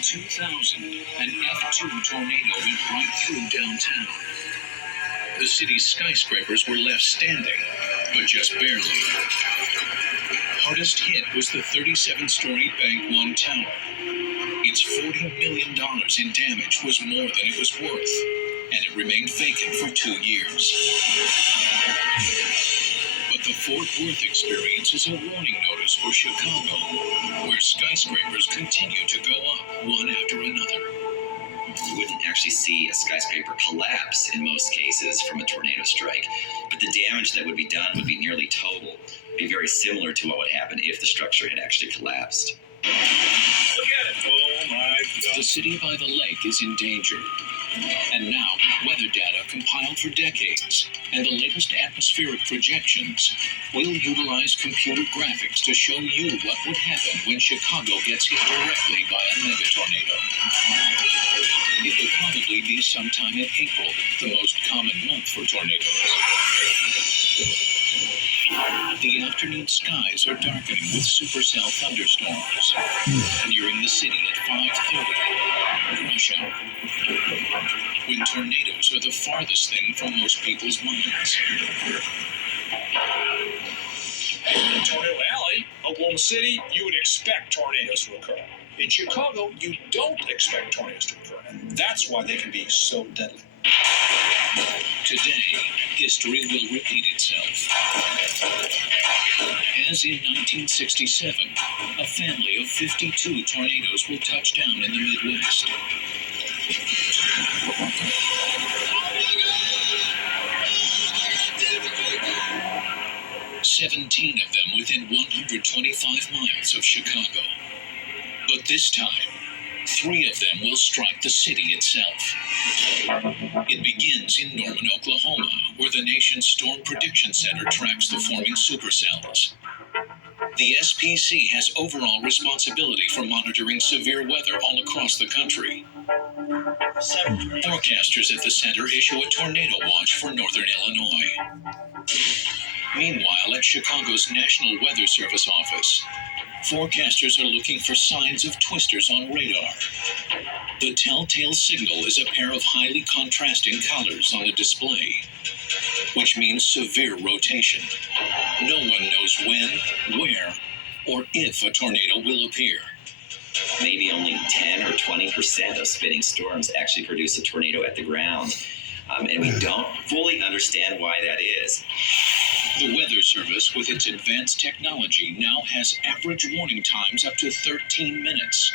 In 2000, an F2 tornado went right through downtown. The city's skyscrapers were left standing, but just barely. Hardest hit was the 37-story Bank One tower. Its $40 million in damage was more than it was worth, and it remained vacant for 2 years. But the Fort Worth experience is a warning notice for Chicago, where skyscrapers continue to go up one after another. You wouldn't actually see a skyscraper collapse in most cases from a tornado strike, but the damage that would be done would be nearly total. It'd be very similar to what would happen if the structure had actually collapsed. Look at it! Oh my God. The city by the lake is in danger. And now, weather data compiled for decades and the latest atmospheric projections will utilize computer graphics to show you what would happen when Chicago gets hit directly by a megatornado. It will probably be sometime in April, the most common month for tornadoes. The afternoon skies are darkening with supercell thunderstorms, nearing the city at 5:30, rush hour, when tornadoes are the farthest thing from most people's minds. In Tornado Alley, Oklahoma City, you would expect tornadoes to occur. In Chicago, you don't expect tornadoes to occur, and that's why they can be so deadly. Today, history will repeat itself. As in 1967, a family of 52 tornadoes will touch down in the Midwest. "17 of them within 125 miles of Chicago. But this time, 3 of them will strike the city itself. It begins in Norman, Oklahoma, where the nation's Storm Prediction Center tracks the forming supercells. The SPC has overall responsibility for monitoring severe weather all across the country. Forecasters at the center issue a tornado watch for northern Illinois. Meanwhile, at Chicago's National Weather Service office, forecasters are looking for signs of twisters on radar. The telltale signal is a pair of highly contrasting colors on the display, which means severe rotation. No one knows when, where, or if a tornado will appear. Maybe only 10 or 20% of spinning storms actually produce a tornado at the ground. And we don't fully understand why that is. The Weather Service, with its advanced technology, now has average warning times up to 13 minutes.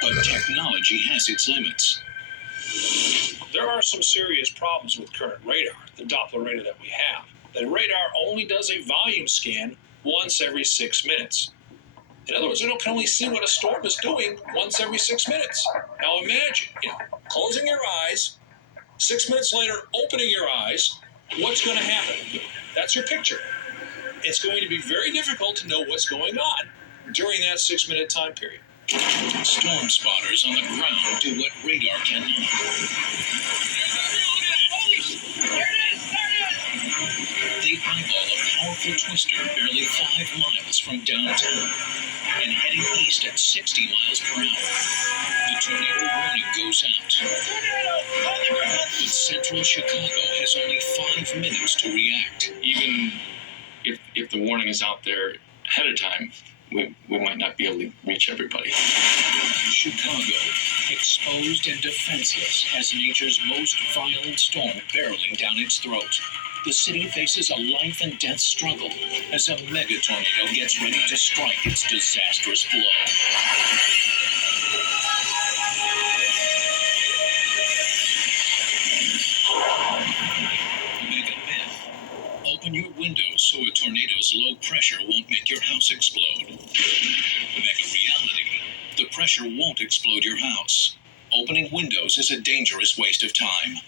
But technology has its limits. There are some serious problems with current radar, the Doppler radar that we have. The radar only does a volume scan once every 6 minutes. In other words, it can only see what a storm is doing once every 6 minutes. Now imagine, closing your eyes, 6 minutes later, opening your eyes, what's going to happen? That's your picture. It's going to be very difficult to know what's going on during that 6-minute time period. Storm spotters on the ground do what radar cannot. They eyeball a powerful twister barely 5 miles from downtown and heading east at 60 miles per hour. The tornado warning goes out. But central Chicago has only 5 minutes to react. Even if the warning is out there ahead of time, we might not be able to reach everybody. Chicago, exposed and defenseless, has nature's most violent storm barreling down its throat. The city faces a life and death struggle as a megatornado gets ready to strike its disastrous blow. Mega myth. Open your windows so a tornado's low pressure won't make your house explode. Mega reality. The pressure won't explode your house. Opening windows is a dangerous waste of time.